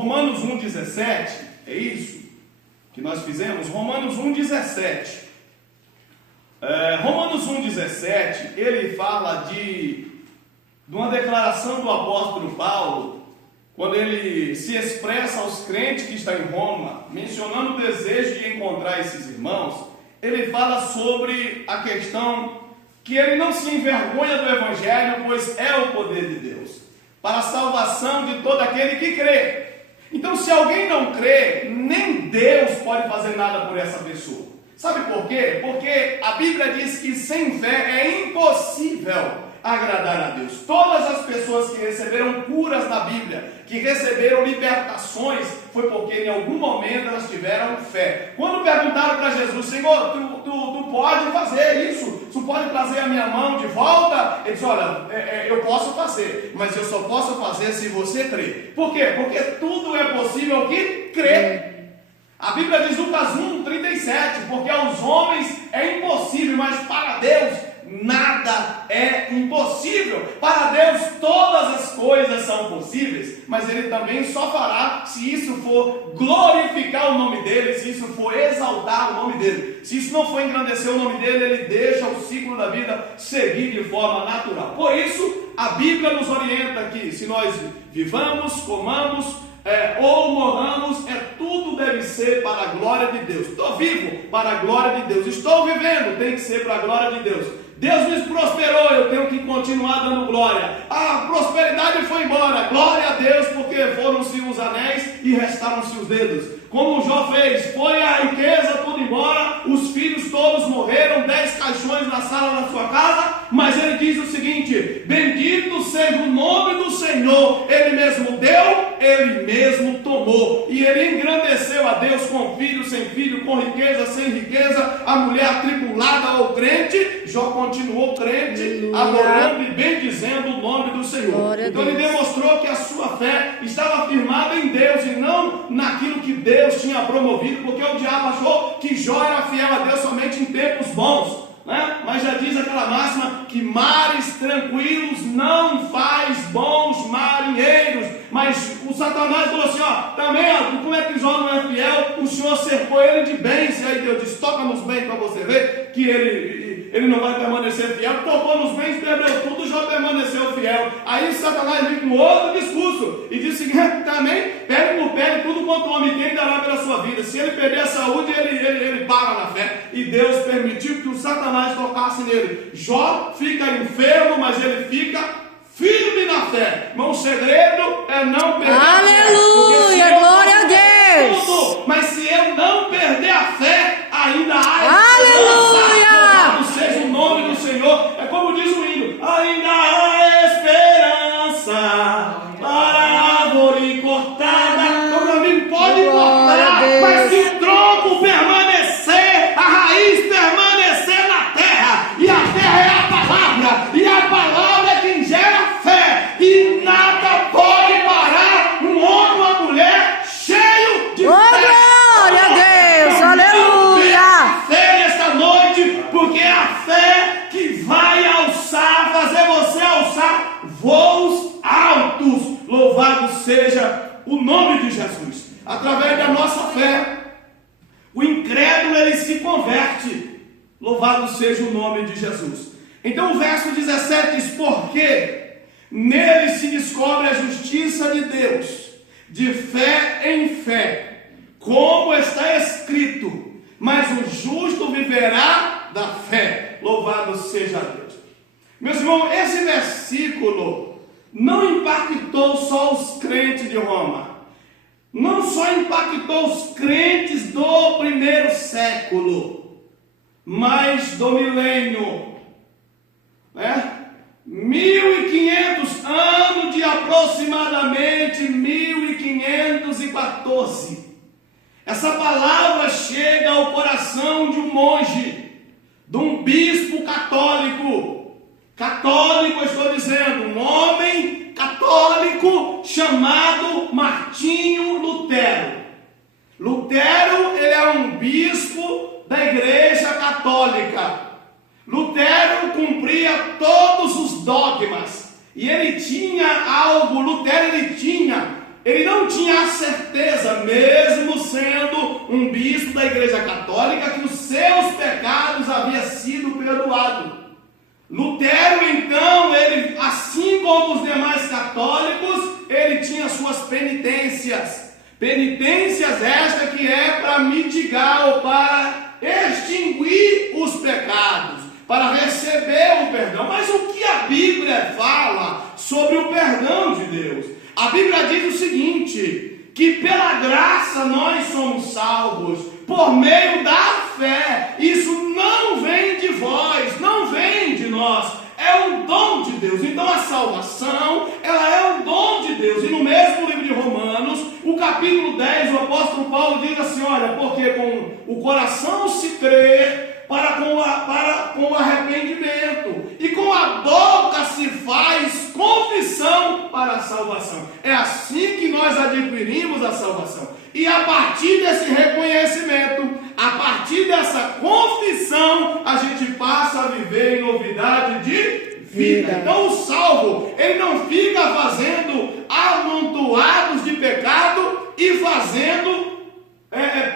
Romanos 1,17, é isso que nós fizemos? Romanos 1,17. Romanos 1,17, ele fala de uma declaração do apóstolo Paulo, quando ele se expressa aos crentes que estão em Roma, mencionando o desejo de encontrar esses irmãos. Ele fala sobre a questão que ele não se envergonha do Evangelho, pois é o poder de Deus, para a salvação de todo aquele que crê. Então, se alguém não crê, nem Deus pode fazer nada por essa pessoa. Sabe por quê? Porque a Bíblia diz que sem fé é impossível agradar a Deus. Todas as pessoas que receberam curas na Bíblia, que receberam libertações, foi porque em algum momento elas tiveram fé. Quando perguntaram para Jesus: Senhor, tu pode fazer isso? Tu pode trazer a minha mão de volta? Ele disse: olha, eu posso fazer, mas eu só posso fazer se você crer. Por quê? Porque tudo é possível que crê. A Bíblia diz, Lucas 1:37, porque aos homens é impossível, mas para Deus nada é impossível. Para Deus todas as coisas são possíveis, mas Ele também só fará se isso for glorificar o nome dEle, se isso for exaltar o nome dEle. Se isso não for engrandecer o nome dEle, Ele deixa o ciclo da vida seguir de forma natural. Por isso, a Bíblia nos orienta que se nós vivamos, comamos, ou morramos, tudo deve ser para a glória de Deus. Estou vivo para a glória de Deus. Estou vivendo, tem que ser para a glória de Deus. Deus nos prosperou, eu tenho que continuar dando glória. A prosperidade foi embora, glória a Deus, porque foram-se os anéis e restaram-se os dedos. Como Jó fez, foi a riqueza tudo embora, os filhos todos morreram, 10 caixões na sala da sua casa, mas ele diz o seguinte: bendito seja o nome do Senhor, Ele mesmo deu, Ele mesmo tomou, e Ele engrandeceu a Deus com filho, sem filho, com riqueza, sem riqueza, a mulher atribulada ou crente. Jó continuou crente, adorando e bendizendo o nome do Senhor. Então ele demonstrou que a sua fé estava firmada em Deus e não naquilo que Deus tinha promovido, porque o diabo achou que Jó era fiel a Deus somente em tempos bons, né? Mas já diz aquela máxima que mares tranquilos não faz bons marinheiros. Mas o Satanás falou assim: também, como é que Jó não é fiel? O Senhor cercou ele de bens. E aí Deus disse: toca nos bens para você ver que ele não vai permanecer fiel. Tocou nos bens, perdeu tudo, Jó permaneceu fiel. Aí Satanás vem com outro discurso e diz o seguinte: também, pele por pele, tudo quanto o homem tem dará pela sua vida. Se ele perder a saúde, ele para na fé. E Deus permitiu que o Satanás tocasse nele. Jó fica enfermo, mas ele fica firme na fé. Irmão, o segredo é não perder a fé. Aleluia, glória a Deus. Tudo, mas se eu não perder a fé, ainda há Aleluia. Louvado seja o nome do Senhor. É como diz o hino: ainda há esperança para a árvore cortada. Então, meu amigo, pode cortar, mas se o tronco permanecer, a raiz permanecer na terra, e a terra é a palavra, e a palavra é quem gera fé, e nada pode parar um homem ou uma mulher cheio de fé. Glória a Deus, aleluia. A fé nesta noite, porque é a fé que vai fazer você alçar voos altos. Louvado seja o nome de Jesus. Através da nossa fé, o incrédulo ele se converte. Louvado seja o nome de Jesus. Então o verso 17 diz: porque nele se descobre a justiça de Deus, de fé em fé, como está escrito: mas o justo viverá da fé. Louvado seja Deus. Meus irmãos, esse versículo não impactou só os crentes de Roma, não só impactou os crentes do primeiro século, mas do milênio, né? 1500 anos de aproximadamente 1514. Essa palavra chega ao coração de um monge, de um bispo católico. Católico, estou dizendo, um homem católico chamado Martinho Lutero. Lutero, ele é um bispo da Igreja Católica. Lutero cumpria todos os dogmas. E ele tinha algo, Lutero ele tinha ele não tinha a certeza, mesmo sendo um bispo da Igreja Católica, que os seus pecados haviam sido perdoados. Lutero, então, ele, assim como os demais católicos, ele tinha suas penitências. Penitências estas que é para mitigar ou para extinguir os pecados, para receber o perdão. Mas o que a Bíblia fala sobre o perdão de Deus? A Bíblia diz o seguinte, que pela graça nós somos salvos, por meio da fé. Isso não vem de vós, não vem de nós, é um dom de Deus. Então a salvação, ela é um dom de Deus. E no mesmo livro de Romanos, o capítulo 10, o apóstolo Paulo diz assim, olha, porque com o coração se crê para com o arrependimento, e com a boca se faz confissão para a salvação. É assim que nós adquirimos a salvação. E a partir desse reconhecimento, a partir dessa confissão, a gente passa a viver em novidade de vida. Então o salvo, ele não fica fazendo amontoados de pecado e fazendo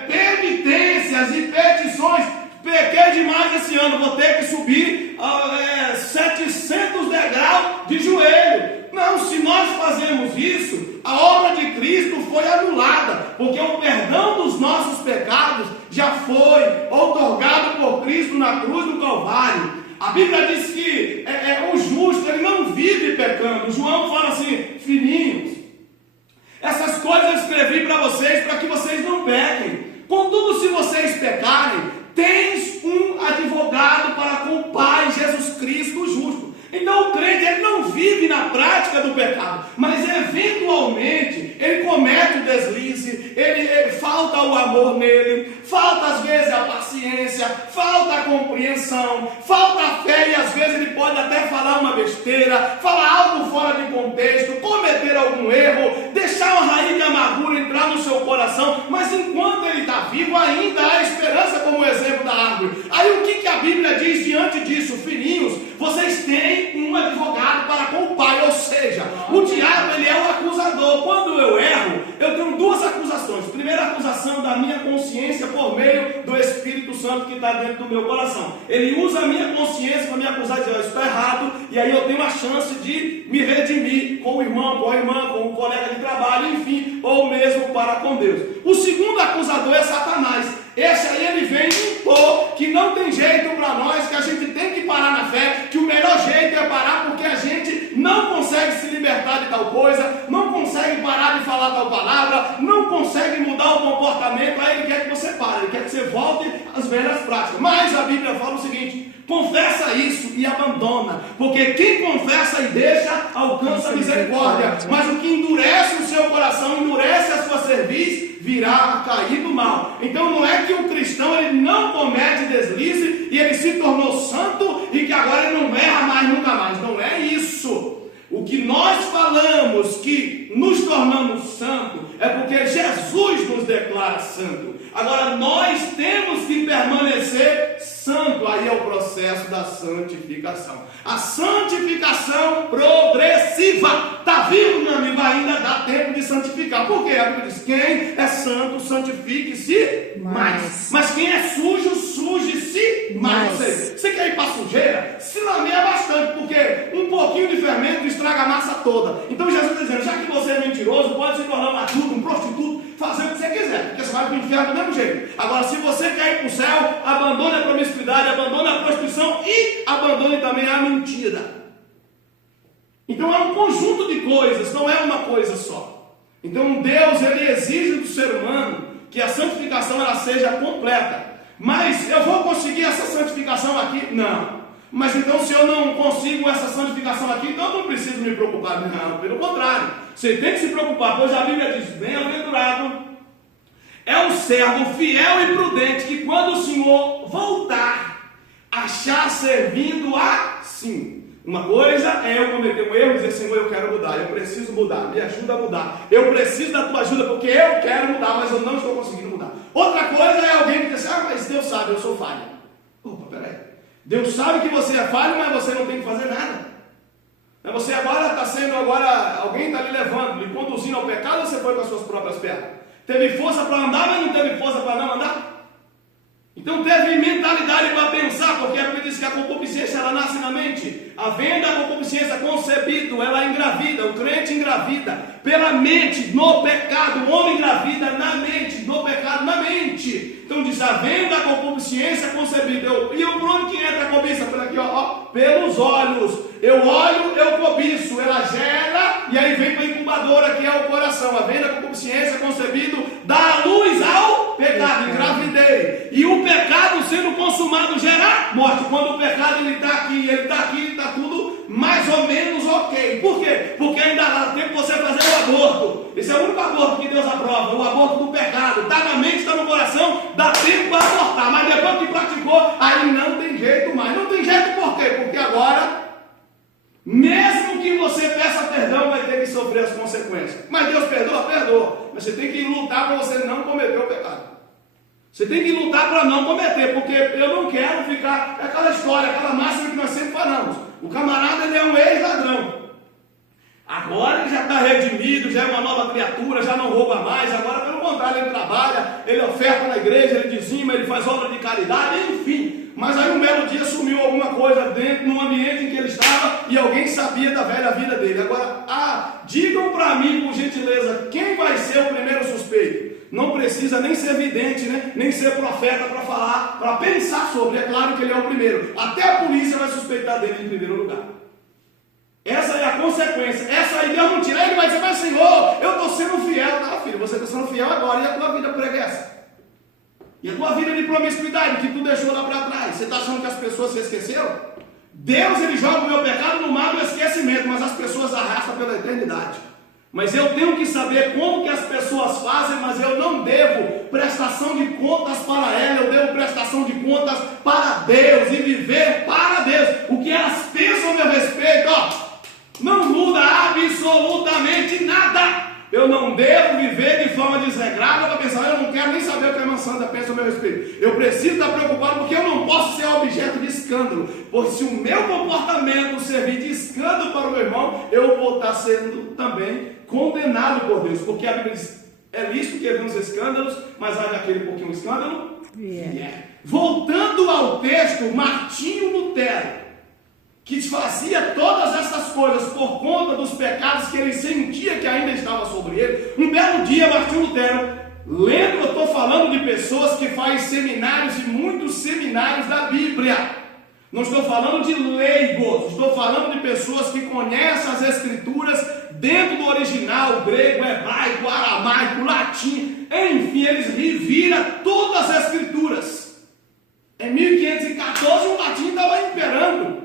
penitências e petições. Pequei demais esse ano, vou ter que subir 700 degraus de joelho. Não, se nós fazemos isso, a obra de Cristo foi anulada, porque o perdão dos nossos pecados já foi outorgado por Cristo na cruz do Calvário. A Bíblia diz que o justo, ele não vive pecando. João fala assim, filhinhos, essas coisas eu escrevi para vocês, para que vocês não pequem. Contudo, se vocês pecarem, tens um advogado para com o Pai, Jesus Cristo, o justo. Então o crente, ele não vive na prática do pecado, mas eventualmente ele comete o deslize, ele falta o amor nele, falta às vezes a paciência, falta a compreensão, falta a fé, e às vezes ele pode até falar uma besteira, falar algo fora de contexto, cometer algum erro, deixar uma raiz de amargura entrar no seu coração, mas enquanto ele está vivo ainda há esperança, como o exemplo da árvore. Aí o que a Bíblia diz diante disso? Filhinhos, vocês têm um advogado para com o Pai, ou seja, o diabo, ele é o acusador. Quando eu erro, eu tenho duas acusações. Primeira acusação da minha consciência por meio do Espírito Santo que está dentro do meu coração. Ele usa a minha consciência para me acusar de isso está errado, e aí eu tenho a chance de me redimir com o irmão, com a irmã, com o colega de trabalho, enfim, ou mesmo para com Deus. O segundo acusador é Satanás. Esse aí ele vem impor que não tem jeito para nós, que a gente tem que parar na fé, que o melhor jeito é parar porque a gente não consegue se libertar de tal coisa, não consegue parar de falar tal palavra, não consegue mudar o comportamento. Aí ele quer que você pare, ele quer que você volte às velhas práticas. Mas a Bíblia fala o seguinte, confessa isso e abandona, porque quem confessa e deixa alcança a misericórdia, mas o que endurece o seu coração, endurece a sua cerviz, virá a cair do mal. Então não é que o cristão ele não comete deslize e ele se tornou santo e que agora ele não erra mais nunca mais. Não é isso. O que nós falamos que nos tornamos santos é porque Jesus nos declara santo. Agora nós temos que permanecer santo. Aí é o processo da santificação. A santificação progressiva. Está vivo, meu amigo? Ainda dá tempo de santificar. Por quê? A Bíblia diz, quem é santo, santifique-se mais. Mas quem é sujo, suje-se mais. Ou seja, você quer ir para a sujeira? Se lameia bastante, porque um pouquinho de fermento estraga a massa toda. Então Jesus está dizendo, já que você é mentiroso, pode se tornar um adulto, um prostituto, fazer o que você quiser, porque você vai para o inferno do mesmo jeito. Agora, se você quer ir para o céu, abandone a promiscuidade, abandone a prostituição e abandone também a mentira. Então é um conjunto de coisas, não é uma coisa só. Então Deus, ele exige do ser humano que a santificação ela seja completa. Mas eu vou conseguir essa santificação aqui? Não. Mas então se eu não consigo essa santificação aqui, então eu não preciso me preocupar. Não, pelo contrário. Você tem que se preocupar, pois a Bíblia diz, bem-aventurado é o servo fiel e prudente, que quando o Senhor voltar, achar servindo assim. Uma coisa é eu cometer um erro e dizer, Senhor, eu quero mudar, eu preciso mudar, me ajuda a mudar. Eu preciso da tua ajuda porque eu quero mudar, mas eu não estou conseguindo mudar. Outra coisa é alguém que diz assim, mas Deus sabe, eu sou falha. Opa, peraí. Deus sabe que você é falho, mas você não tem que fazer nada. Você agora está sendo, alguém está lhe levando, lhe conduzindo ao pecado, ou você foi com as suas próprias pernas? Teve força para andar, mas não teve força para não andar? Então teve mentalidade para pensar, porque a Bíblia diz que a concupiscência ela nasce na mente. Havendo a concupiscência concebido, ela engravida, o crente engravida pela mente, no pecado, o homem engravida na mente, no pecado, na mente. Então diz, havendo a concupiscência concebida, e por onde que entra a cobiça? Por aqui, pelos olhos. Eu olho, eu cobiço, ela gera, e aí vem para a incubadora, que é o coração. Havendo a concupiscência concebido, dá luz ao pecado, engravidei. E o pecado sendo consumado gera morte. Quando o pecado ele está aqui, está tudo mais ou menos ok. Por quê? Porque ainda dá tempo de você fazer o aborto. Esse é o único aborto que Deus aprova, o aborto do pecado. Está na mente, está no coração, dá tempo para abortar. Mas depois que praticou, aí não tem jeito mais. Não tem jeito por quê? Porque agora, mesmo que você peça perdão, vai ter que sofrer as consequências. Mas Deus perdoa? Perdoa. Mas você tem que lutar para você não cometer o pecado. Você tem que lutar para não cometer, porque eu não quero ficar... É aquela história, aquela máxima que nós sempre falamos. O camarada, ele é um ex-ladrão. Agora ele já está redimido, já é uma nova criatura, já não rouba mais. Agora, pelo contrário, ele trabalha, ele oferta na igreja, ele dizima, ele faz obra de caridade, enfim. Mas aí um belo dia sumiu alguma coisa dentro, no ambiente em que ele estava, e alguém sabia da velha vida dele. Agora, digam para mim, por gentileza, quem vai ser o primeiro suspeito? Não precisa nem ser vidente, né? Nem ser profeta para falar, para pensar sobre. É claro que ele é o primeiro. Até a polícia vai suspeitar dele em primeiro lugar. Essa é a consequência. Essa aí Deus não tira. Aí ele vai dizer, mas Senhor, eu estou sendo fiel. Tá, filho, você está sendo fiel agora. E a tua vida preguiça? E a tua vida de promiscuidade que tu deixou lá para trás? Você está achando que as pessoas se esqueceram? Deus, ele joga o meu pecado no mar do esquecimento, mas as pessoas arrastam pela eternidade. Mas eu tenho que saber como que as pessoas fazem, mas eu não devo prestação de contas para ela, eu devo prestação de contas para Deus e viver para Deus. O que elas pensam a meu respeito, não muda absolutamente nada. Eu não devo viver de forma desregrada para pensar, eu não quero nem saber o que a irmã Sandra pensa a meu respeito. Eu preciso estar preocupado porque eu não posso ser objeto de escândalo. Pois se o meu comportamento servir de escândalo para o meu irmão, eu vou estar sendo também condenado por Deus. Porque a Bíblia diz, é lícito que havemos escândalos, mas há daquele pouquinho escândalo. Voltando ao texto, Martinho Lutero, que fazia todas essas coisas por conta dos pecados que ele sentia que ainda estava sobre ele. Um belo dia, Martinho Lutero, lembra, eu estou falando de pessoas que fazem seminários e muitos seminários da Bíblia. Não estou falando de leigos, estou falando de pessoas que conhecem as escrituras dentro do original, grego, hebraico, aramaico, latim, enfim, eles reviram todas as escrituras. Em 1514 o latim estava imperando.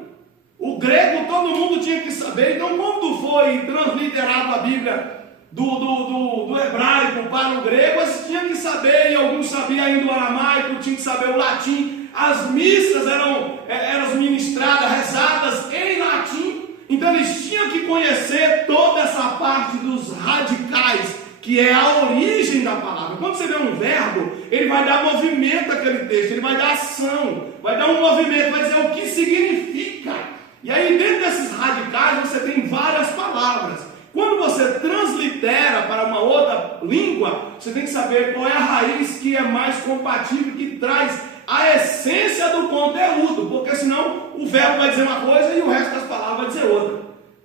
O grego todo mundo tinha que saber. Então, quando foi transliterado a Bíblia do hebraico para o grego, eles tinham que saber, e alguns sabiam ainda o aramaico, tinham que saber o latim. As missas eram ministradas, rezadas em latim. Então, eles tinham que conhecer toda essa parte dos radicais, que é a origem da palavra. Quando você vê um verbo, ele vai dar movimento àquele texto, ele vai dar ação, vai dar um movimento, vai dizer o que significa. E aí, dentro desses radicais, você tem várias palavras. Quando você translitera para uma outra língua, você tem que saber qual é a raiz que é mais compatível, que traz a essência do conteúdo, porque senão o verbo vai dizer uma coisa e o resto das palavras vai dizer outra.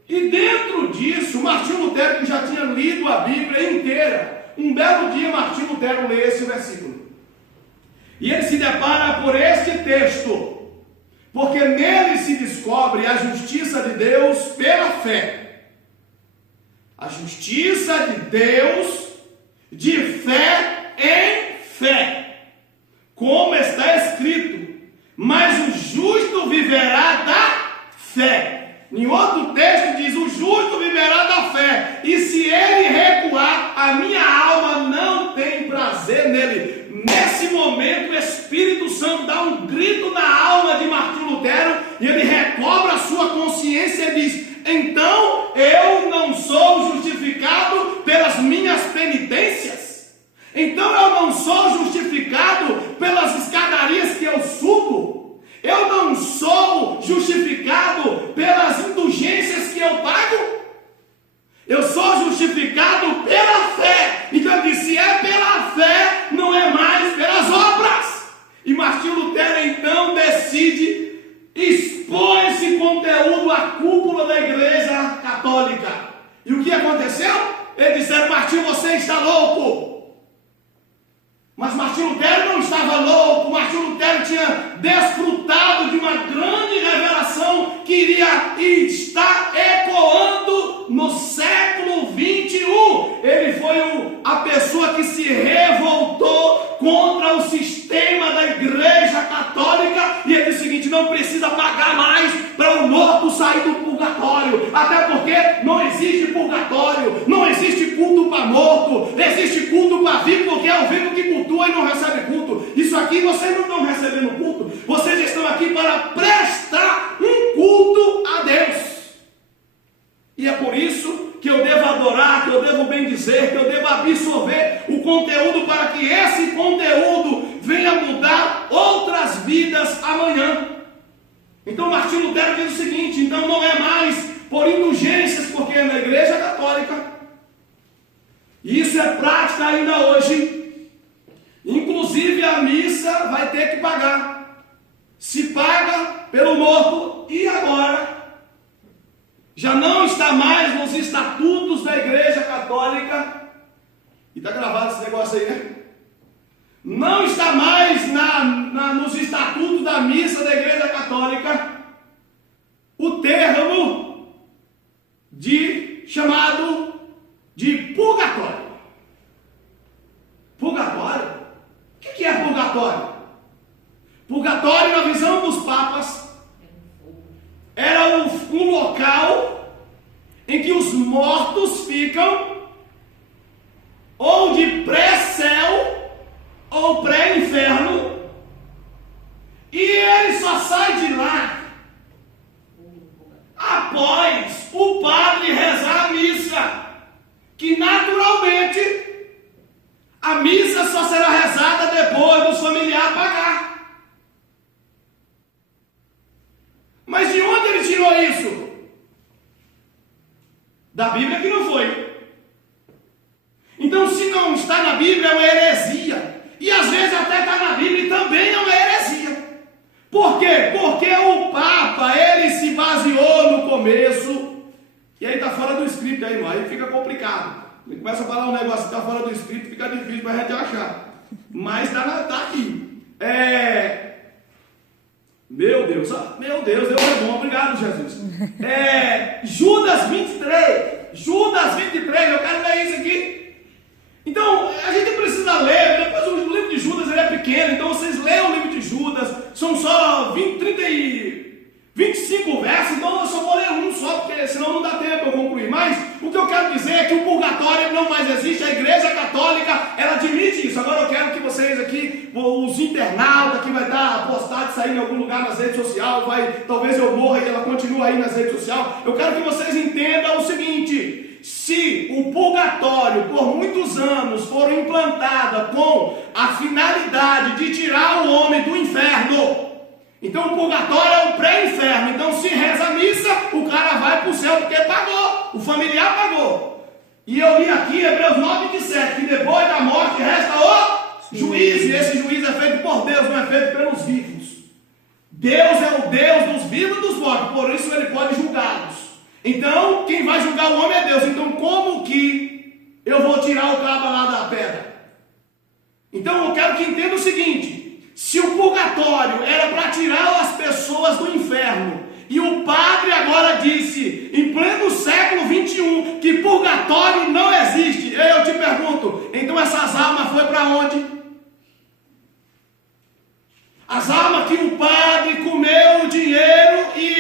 E dentro disso, Martinho Lutero, que já tinha lido a Bíblia inteira, um belo dia Martinho Lutero lê esse versículo. E ele se depara por este texto, porque nele se descobre a justiça de Deus pela fé. A justiça de Deus de fé em fé. Como está escrito, mas o justo viverá da fé. Em outro texto diz, o justo viverá da fé. E se ele recuar, a minha alma não tem prazer nele. Nesse momento, o Espírito Santo dá um grito na alma de Martinho Lutero e ele recobra a sua consciência e diz, então eu não sou justificado pelas minhas penitências? Então eu não sou justificado pelas escadarias que eu subo? Eu não sou justificado pelas indulgências que eu pago? da Igreja Católica. E o que aconteceu? Eles disseram: Martinho, você está louco. Mas Martinho Lutero não estava louco. Martinho Lutero tinha desfrutado de uma grande revelação que iria estar ecoando no século 21. Ele foi a pessoa que se revoltou contra o sistema da Igreja Católica, e ele disse o seguinte: não precisa pagar mais para o morto sair do purgatório, até porque não existe purgatório, não existe culto para morto, existe culto para vivo, porque é o vivo que cultua e não recebe culto. Isso aqui vocês não estão recebendo culto, vocês estão aqui para prestar um culto a Deus. E é por isso que eu devo adorar, que eu devo bendizer, que eu devo absorver o conteúdo, para que esse conteúdo venha mudar outras vidas amanhã. Então Martinho Lutero diz o seguinte: então não é mais por indulgências, porque é na Igreja Católica, e isso é prática ainda hoje, inclusive a missa vai ter que pagar. Se paga pelo morto, e agora já não está mais nos estatutos da Igreja Católica, e está gravado esse negócio aí, né? Não está mais nos estatutos da missa da Igreja Católica o termo chamado de purgatório. Purgatório? O que é purgatório? Purgatório, na visão dos papas, era um local em que os mortos ficam ou de pré-céu ou pré-inferno, e ele só sai de lá após o padre rezar a missa, que naturalmente a missa só será rezada depois dos familiares pagar. Mas de onde ele tirou isso? Da Bíblia, que não foi. Então, se não está na Bíblia, é uma heresia. E às vezes até está na Bíblia e também é uma heresia. Por quê? Porque o Papa, ele se baseou no começo, e aí está fora do script aí, irmão, aí fica complicado. Ele começa a falar um negócio que está fora do script, fica difícil para a gente achar. Mas está aqui. Meu Deus, Deus é bom, obrigado, Jesus. Judas 23, eu quero ler isso aqui. Então, a gente precisa ler, depois o livro de Judas ele é pequeno, então vocês leiam o livro de Judas, são só 25 versos, então eu só vou ler um só, porque senão não dá tempo eu concluir. Mas o que eu quero dizer é que o purgatório não mais existe, a Igreja Católica, ela admite isso. Agora eu quero que vocês aqui, os internautas, que vai estar postado, sair em algum lugar nas redes sociais, talvez eu morra e ela continua aí nas redes sociais, eu quero que vocês entendam o seguinte: se o purgatório por muitos anos foram implantada com a finalidade de tirar o homem do inferno, então o purgatório é o pré-inferno. Então se reza a missa, o cara vai para o céu porque pagou, o familiar pagou. E eu li aqui Hebreus 9:7, que depois da morte resta o juízo, e esse juízo é feito por Deus, não é feito pelos vivos. Deus é o Deus dos vivos e dos mortos, por isso ele pode julgá-los. Então, quem vai julgar o homem é Deus. Então, como que eu vou tirar o cabo lá da pedra? Então, eu quero que entenda o seguinte: se o purgatório era para tirar as pessoas do inferno, e o padre agora disse, em pleno século 21, que purgatório não existe, eu te pergunto, então essas almas foi para onde? As almas que o padre comeu o dinheiro e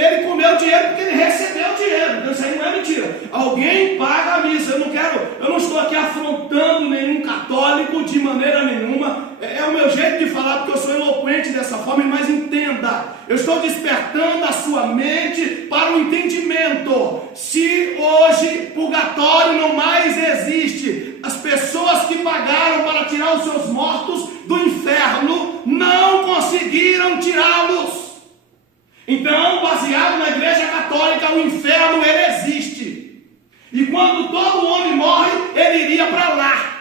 ele comeu o dinheiro porque ele recebeu o dinheiro. Então isso aí não é mentira. Alguém paga a missa. Eu não estou aqui afrontando nenhum católico de maneira nenhuma. É o meu jeito de falar porque eu sou eloquente dessa forma, mas entenda. Eu estou despertando a sua mente para o entendimento. Se hoje purgatório não mais existe, as pessoas que pagaram para tirar os seus mortos do inferno não conseguiram tirá-los. Então, baseado na Igreja Católica, o inferno ele existe. E quando todo homem morre, ele iria para lá.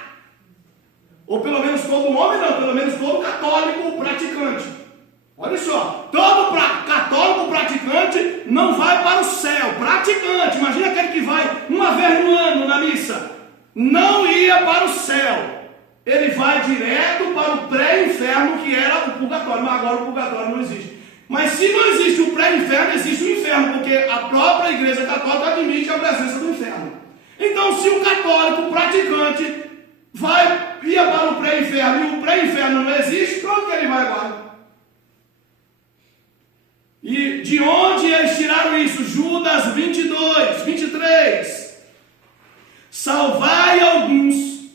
Ou pelo menos todo homem não, pelo menos todo católico praticante. Olha só, todo católico praticante não vai para o céu. Praticante, imagina aquele que vai uma vez no ano na missa. Não ia para o céu. Ele vai direto para o pré-inferno, que era o purgatório. Mas agora o purgatório não existe. Mas se não existe o pré-inferno, existe o inferno, porque a própria Igreja Católica admite a presença do inferno. Então, se o católico praticante ia para o pré-inferno e o pré-inferno não existe, para onde ele vai agora? E de onde eles tiraram isso? Judas 22, 23. Salvai alguns,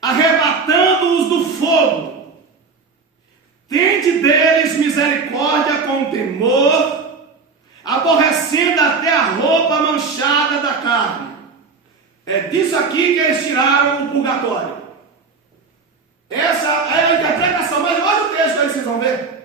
arrebatando-os do fogo. Tende deles misericórdia com temor, aborrecendo até a roupa manchada da carne. É disso aqui que eles tiraram o purgatório. Essa é a interpretação, mas olha o texto aí, vocês vão ver.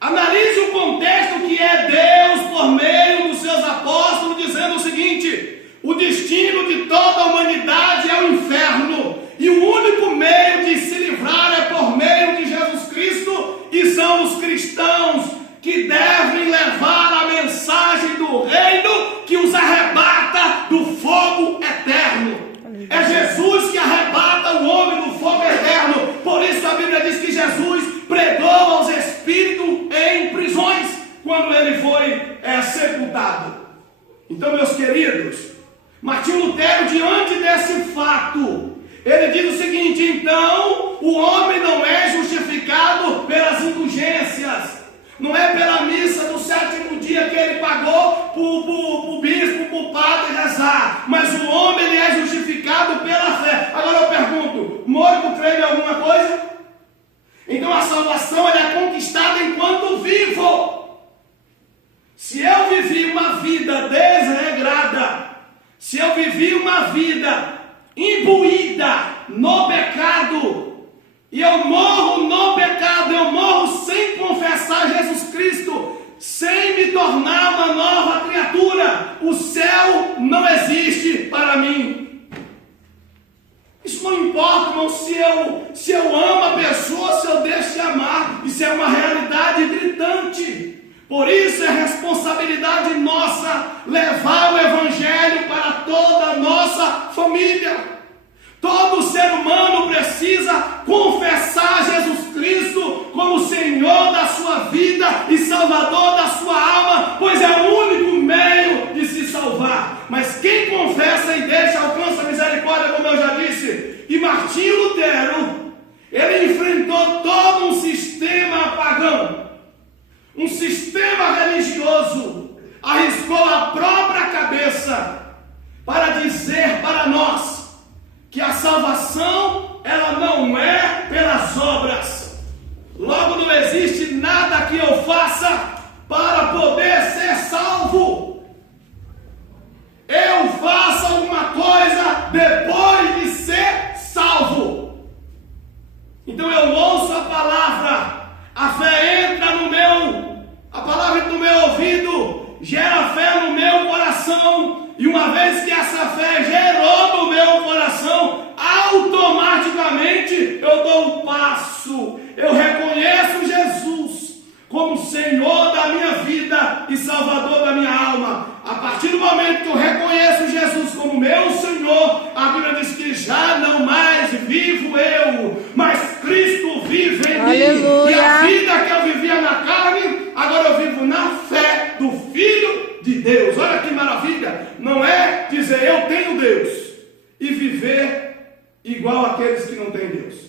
Analise o contexto que é Deus, por meio dos seus apóstolos, dizendo o seguinte: o destino de toda a humanidade é o inferno, e o único meio de se livrar é por meio de Jesus Cristo, e são os cristãos que devem levar a mensagem do reino que os arrebata do fogo eterno. É Jesus que arrebata o homem do fogo eterno. Por isso a Bíblia diz que Jesus pregou aos espíritos em prisões quando ele foi sepultado. Então, meus queridos, Martinho Lutero, diante desse fato, ele diz o seguinte: então o homem não é justificado pelas indulgências, não é pela missa do sétimo dia que ele pagou para o bispo, para o padre rezar, mas o homem ele é justificado pela fé. Agora eu pergunto: morto crê em alguma coisa? Então a salvação ela é conquistada enquanto vivo. Se eu vivi uma vida desregrada, se eu vivi uma vida imbuída no pecado, e eu morro no pecado, eu morro sem confessar Jesus Cristo, sem me tornar uma nova criatura, o céu não existe para mim. Isso não importa, irmão, se eu amo a pessoa, se eu deixo de amar, isso é uma realidade gritante. Por isso é responsabilidade nossa levar o Evangelho para toda a nossa família. Todo ser humano precisa confessar Jesus Cristo como Senhor da sua vida e Salvador da sua alma, pois é o único meio de se salvar. Mas quem confessa e deixa alcança a misericórdia, como eu já disse. E Martinho Lutero, ele enfrentou todo um sistema pagão, um sistema religioso, arriscou a própria cabeça para dizer para nós que a salvação ela não é pelas obras. Logo não existe nada que eu faça para poder ser salvo. Eu faço alguma coisa depois de ser salvo. Então eu ouço a palavra, a fé entra a palavra entra no meu ouvido, gera fé no meu coração. E uma vez que essa fé gerou no meu coração, automaticamente eu dou um passo. Eu reconheço Jesus como Senhor da minha vida e Salvador da minha alma. A partir do momento que eu reconheço Jesus como meu Senhor, a Bíblia diz que já não mais vivo eu, mas Cristo vive em Aleluia. mim. E a vida que eu vivia na carne, agora eu vivo na fé do Filho de Deus. Olha que maravilha! Não é dizer eu tenho Deus e viver igual aqueles que não têm Deus.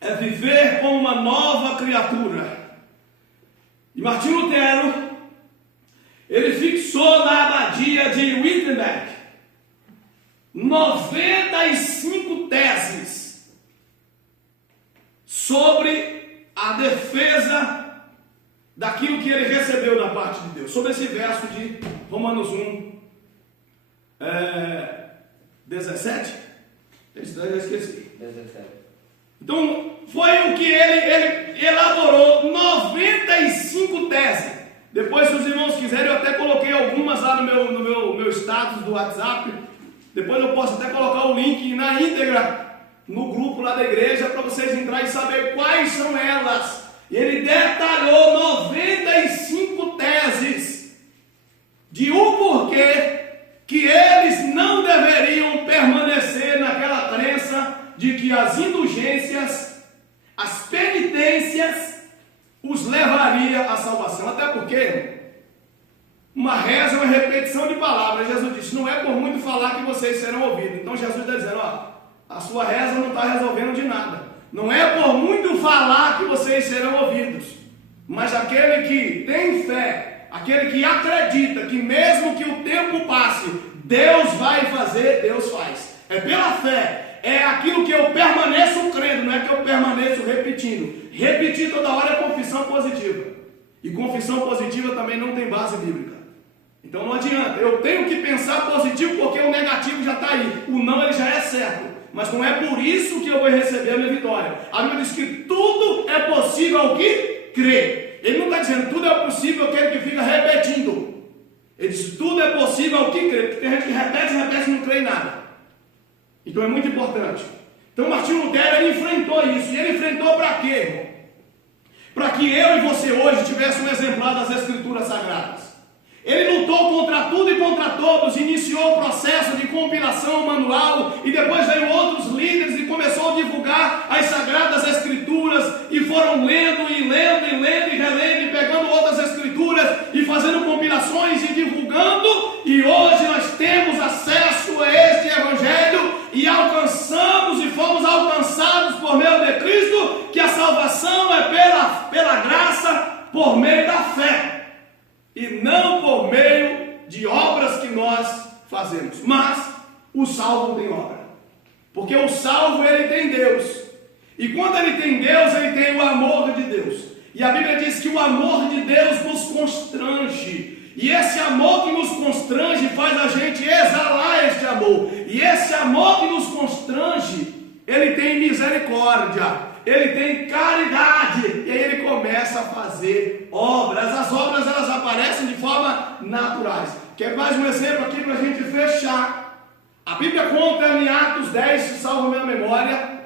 É viver como uma nova criatura. E Martinho Lutero, ele fixou na abadia de Wittenberg 95 teses sobre a defesa daquilo que ele recebeu da parte de Deus. Sobre esse verso de Romanos 1, 17. Eu esqueci. 17. Então, foi o que ele elaborou 95 teses. Depois, se os irmãos quiserem, eu até coloquei algumas lá no meu status do WhatsApp. Depois eu posso até colocar o link na íntegra no grupo lá da igreja para vocês entrarem e saber quais são elas. E ele detalhou 95 teses de um porquê que eles não deveriam permanecer naquela crença de que as indulgências, as penitências, os levaria à salvação. Até porque uma reza é uma repetição de palavras. Jesus disse, não é por muito falar que vocês serão ouvidos. Então Jesus está dizendo, a sua reza não está resolvendo de nada. Não é por muito falar que vocês serão ouvidos. Mas aquele que tem fé, aquele que acredita que mesmo que o tempo passe, Deus vai fazer, Deus faz. É pela fé, é aquilo que eu permaneço crendo, não é que eu permaneço repetindo. Repetir toda hora é confissão positiva. E confissão positiva também não tem base bíblica. Então não adianta, eu tenho que pensar positivo porque o negativo já está aí. O não ele já é certo. Mas não é por isso que eu vou receber a minha vitória. A Bíblia diz que tudo é possível ao que crê. Ele não está dizendo tudo é possível aquele que fica repetindo. Ele diz tudo é possível ao que crê. Porque tem gente que repete e não crê em nada. Então é muito importante. Então Martinho Lutero ele enfrentou isso. E ele enfrentou para quê, irmão? Para que eu e você hoje tivesse um exemplar das Escrituras Sagradas. Ele lutou contra tudo e contra todos, iniciou o processo de compilação manual e depois veio outros líderes e começou a divulgar as Sagradas Escrituras e foram lendo e relendo e pegando outras Escrituras e fazendo compilações e divulgando, e hoje nós temos acesso a este Evangelho e alcançamos e fomos alcançados por meio de Cristo, que a salvação é pela graça por meio da fé. E não por meio de obras que nós fazemos. Mas o salvo tem obra. Porque o salvo ele tem Deus. E quando ele tem Deus, ele tem o amor de Deus. E a Bíblia diz que o amor de Deus nos constrange. E esse amor que nos constrange faz a gente exalar este amor. E esse amor que nos constrange, ele tem misericórdia. Ele tem caridade, e aí ele começa a fazer obras. As obras elas aparecem de forma naturais. Quer mais um exemplo aqui para a gente fechar? A Bíblia conta em Atos 10, se salva minha memória,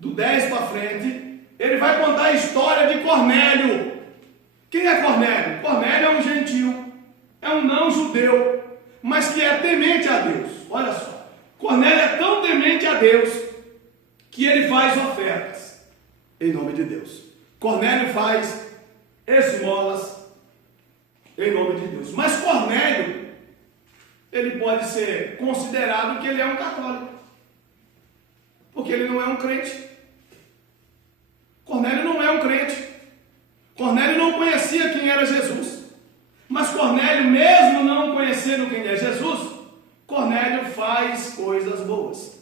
do 10 para frente, ele vai contar a história de Cornélio. Quem é Cornélio? Cornélio é um gentil, é um não judeu, mas que é temente a Deus. Olha só, Cornélio é tão temente a Deus que ele faz ofertas. Em nome de Deus. Cornélio faz esmolas em nome de Deus. Mas Cornélio, ele pode ser considerado que ele é um católico. Porque ele não é um crente. Cornélio não é um crente. Cornélio não conhecia quem era Jesus. Mas Cornélio, mesmo não conhecendo quem é Jesus, Cornélio faz coisas boas.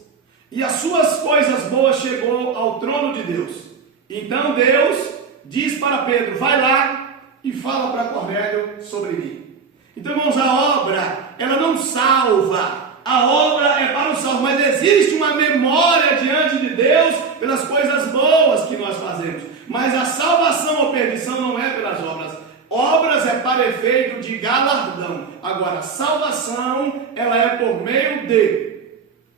E as suas coisas boas chegou ao trono de Deus. Então Deus diz para Pedro, vai lá e fala para Cornélio sobre mim. Então, irmãos, a obra, ela não salva. A obra é para o salvo, mas existe uma memória diante de Deus pelas coisas boas que nós fazemos. Mas a salvação ou perdição não é pelas obras. Obras é para efeito de galardão. Agora, salvação, ela é por meio de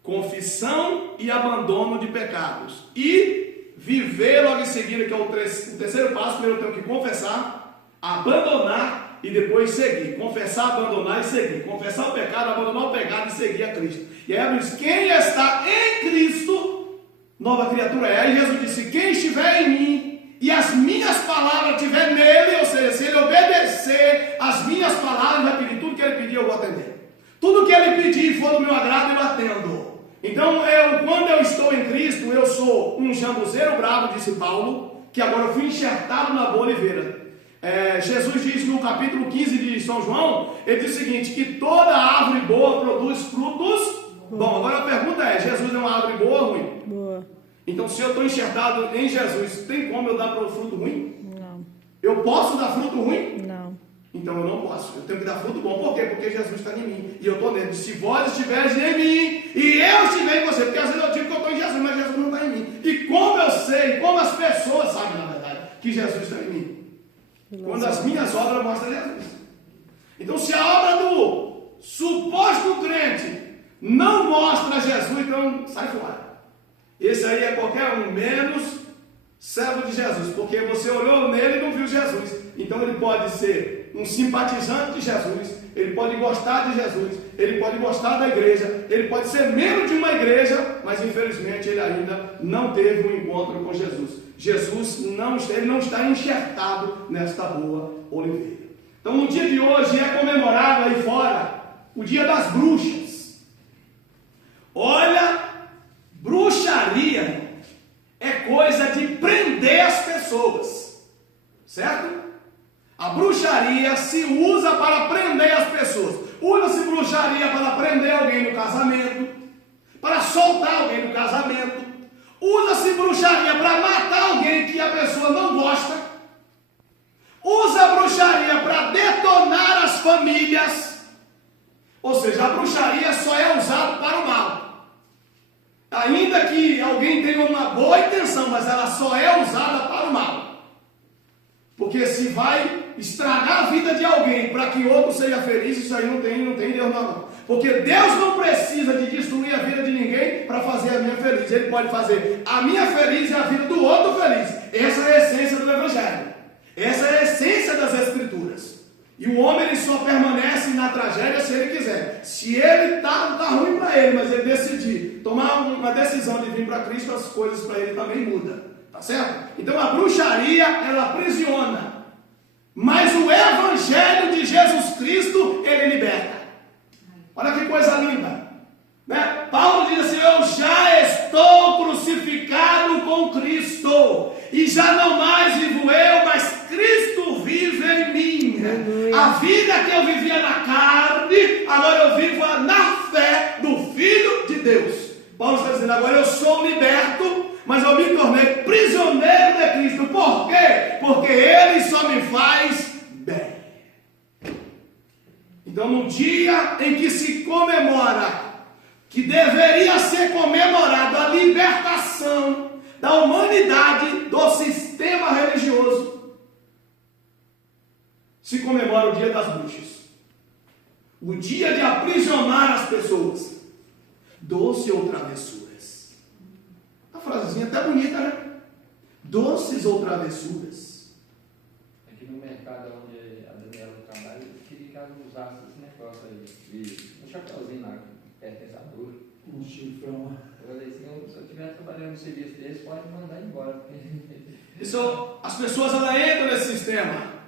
confissão e abandono de pecados. E viver logo em seguida, que é o terceiro passo. Primeiro eu tenho que confessar, abandonar e depois seguir. Confessar, abandonar e seguir. Confessar o pecado, abandonar o pecado e seguir a Cristo. E aí diz, quem está em Cristo, nova criatura é. Aí Jesus disse, quem estiver em mim e as minhas palavras estiverem nele, ou seja, se ele obedecer as minhas palavras, vai pedir tudo que ele pedir, eu vou atender. Tudo que ele pedir for do meu agrado, eu atendo. Então, quando eu estou em Cristo, eu sou um jambuzeiro bravo, disse Paulo, que agora eu fui enxertado na boa oliveira. Jesus diz no capítulo 15 de São João, ele diz o seguinte, que toda árvore boa produz frutos bons. Agora a pergunta é, Jesus é uma árvore boa ou ruim? Boa. Então, se eu estou enxertado em Jesus, tem como eu dar fruto ruim? Não. Eu posso dar fruto ruim? Não. Então eu não posso, eu tenho que dar fruto bom. Por quê? Porque Jesus está em mim e eu estou nele. Se vós estiveres em mim e eu estiver em você, porque às vezes eu digo que eu estou em Jesus, mas Jesus não está em mim. E como eu sei, como as pessoas sabem na verdade que Jesus está em mim? Quando as minhas obras mostram Jesus. Então, se a obra do suposto crente não mostra Jesus, então sai fora. Esse aí é qualquer um, menos servo de Jesus, porque você olhou nele e não viu Jesus. Então ele pode ser um simpatizante de Jesus, ele pode gostar de Jesus, ele pode gostar da igreja, ele pode ser membro de uma igreja, mas infelizmente ele ainda não teve um encontro com Jesus. Jesus ele não está enxertado nesta boa oliveira. Então no dia de hoje é comemorado aí fora o dia das bruxas. Olha, bruxaria é coisa de prender as pessoas, certo? A bruxaria se usa para prender as pessoas. Usa-se bruxaria para prender alguém no casamento, para soltar alguém no casamento. Usa-se bruxaria para matar alguém que a pessoa não gosta. Usa a bruxaria para detonar as famílias. Ou seja, a bruxaria só é usada para o mal. Ainda que alguém tenha uma boa intenção, mas ela só é usada para o mal. Porque se vai estragar a vida de alguém para que outro seja feliz, isso aí não tem Deus não. Porque Deus não precisa de destruir a vida de ninguém para fazer a minha feliz. Ele pode fazer a minha feliz e a vida do outro feliz. Essa é a essência do Evangelho. Essa é a essência das Escrituras. E o homem ele só permanece na tragédia se ele quiser. Se ele tá ruim para ele, mas ele decidir tomar uma decisão de vir para Cristo, as coisas para ele também mudam. Tá certo? Então a bruxaria, ela aprisiona. Mas o Evangelho de Jesus Cristo, ele liberta. Olha que coisa linda. Né? Paulo diz assim: eu já estou crucificado com Cristo. E já não mais vivo eu, mas Cristo vive em mim. A vida que eu vivia na carne, agora eu vivo na fé do Filho de Deus. Paulo está dizendo: agora eu sou liberto, mas eu me tornei prisioneiro de Cristo. Por quê? Porque Ele só me faz bem. Então, no dia em que se comemora, que deveria ser comemorado a libertação da humanidade do sistema religioso, se comemora o dia das bruxas, o dia de aprisionar as pessoas, doce ou travessuras. A frasezinha até bonita, né? Doces ou travessuras. Aqui no mercado onde a Daniela trabalha, eu queria que ela usasse esse negócio aí, de um chapéuzinho lá, que pertence à dura. Um chifrão. Eu falei assim: se eu estiver trabalhando no serviço desse, pode mandar embora. Isso, as pessoas elas entram nesse sistema.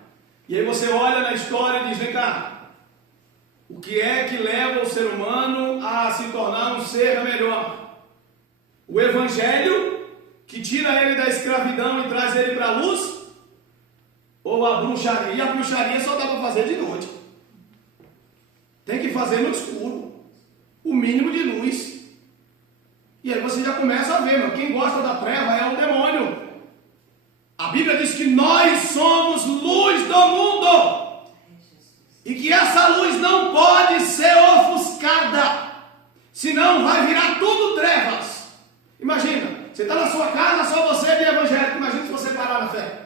E aí você olha na história e diz: vem cá, o que é que leva o ser humano a se tornar um ser melhor? O Evangelho, que tira ele da escravidão e traz ele para a luz? Ou a bruxaria? E a bruxaria só dá para fazer de noite. Tem que fazer no escuro, o mínimo de luz. E aí você já começa a ver, meu, quem gosta da treva é o demônio. A Bíblia diz que nós somos luz do mundo. E que essa luz não pode ser ofuscada. Senão vai virar tudo trevas. Imagina, você está na sua casa, só você de evangélico. Imagina se você parar na fé.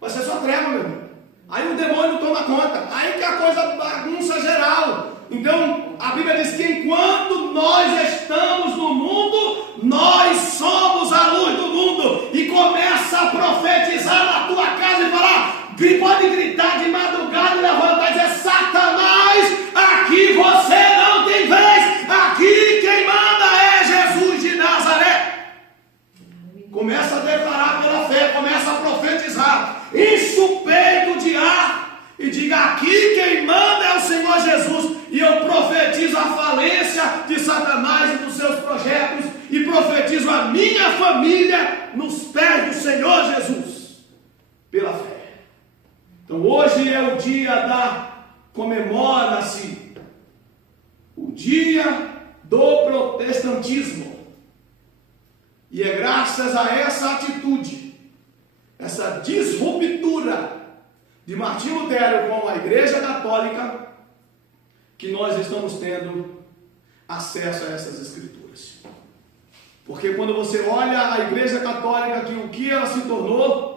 Vai ser só treva, meu irmão. Aí o demônio toma conta. Aí que a coisa bagunça geral. Então, a Bíblia diz que enquanto nós estamos no mundo, nós somos a luz do mundo. E começa a profetizar na tua casa e falar, pode gritar de madrugada e levantar e dizer: Satanás, aqui você não tem vez. Aqui quem manda é Jesus de Nazaré. Começa a declarar pela fé, começa a profetizar. Enche o peito de ar e diga: aqui quem manda é o Senhor Jesus. E eu profetizo a falência de Satanás e dos seus projetos, e profetizo a minha família nos pés do Senhor Jesus, pela fé. Então hoje é o dia comemora-se o dia do protestantismo. E é graças a essa atitude, essa disruptura de Martinho Lutero com a Igreja Católica, que nós estamos tendo acesso a essas Escrituras. Porque quando você olha a Igreja Católica, que o que ela se tornou,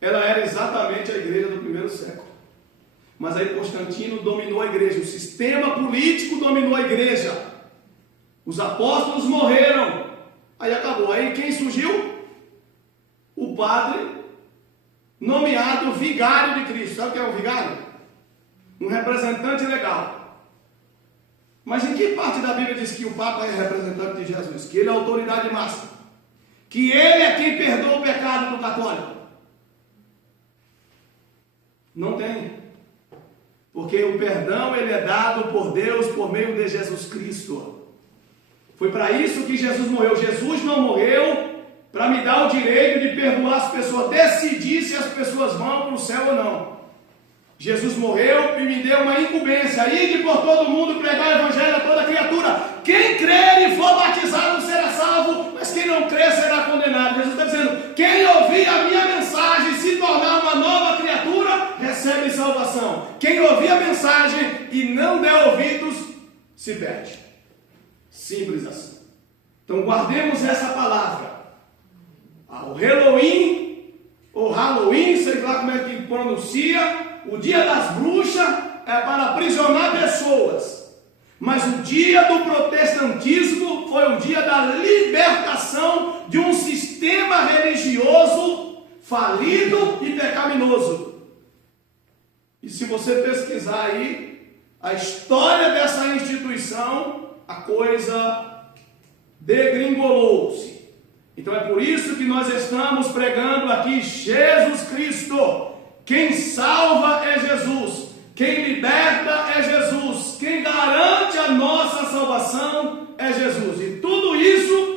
ela era exatamente a igreja do primeiro século. Mas aí Constantino dominou a igreja, o sistema político dominou a igreja. Os apóstolos morreram, Aí acabou. Aí quem surgiu? O padre nomeado vigário de Cristo. Sabe o que é o vigário? Um representante legal. Mas em que parte da Bíblia diz que o Papa é representante de Jesus? Que ele é a autoridade máxima? Que ele é quem perdoa o pecado do católico? Não tem. Porque o perdão ele é dado por Deus por meio de Jesus Cristo. Foi para isso que Jesus morreu. Jesus não morreu para me dar o direito de perdoar as pessoas, decidir se as pessoas vão para o céu ou não. Jesus morreu e me deu uma incumbência, ide por todo mundo pregar o evangelho a toda criatura. Quem crer e for batizado será salvo, mas quem não crer será condenado. Jesus está dizendo, quem ouvir a minha mensagem e se tornar uma nova criatura, recebe salvação. Quem ouvir a mensagem e não der ouvidos, se perde. Simples assim. Então guardemos essa palavra. O Halloween, ou Halloween, sei lá como é que pronuncia, o dia das bruxas é para aprisionar pessoas. Mas o dia do protestantismo foi o dia da libertação de um sistema religioso falido e pecaminoso. E se você pesquisar aí a história dessa instituição, a coisa degringolou-se. Então é por isso que nós estamos pregando aqui Jesus Cristo. Quem salva é Jesus. Quem liberta é Jesus. Quem garante a nossa salvação é Jesus. E tudo isso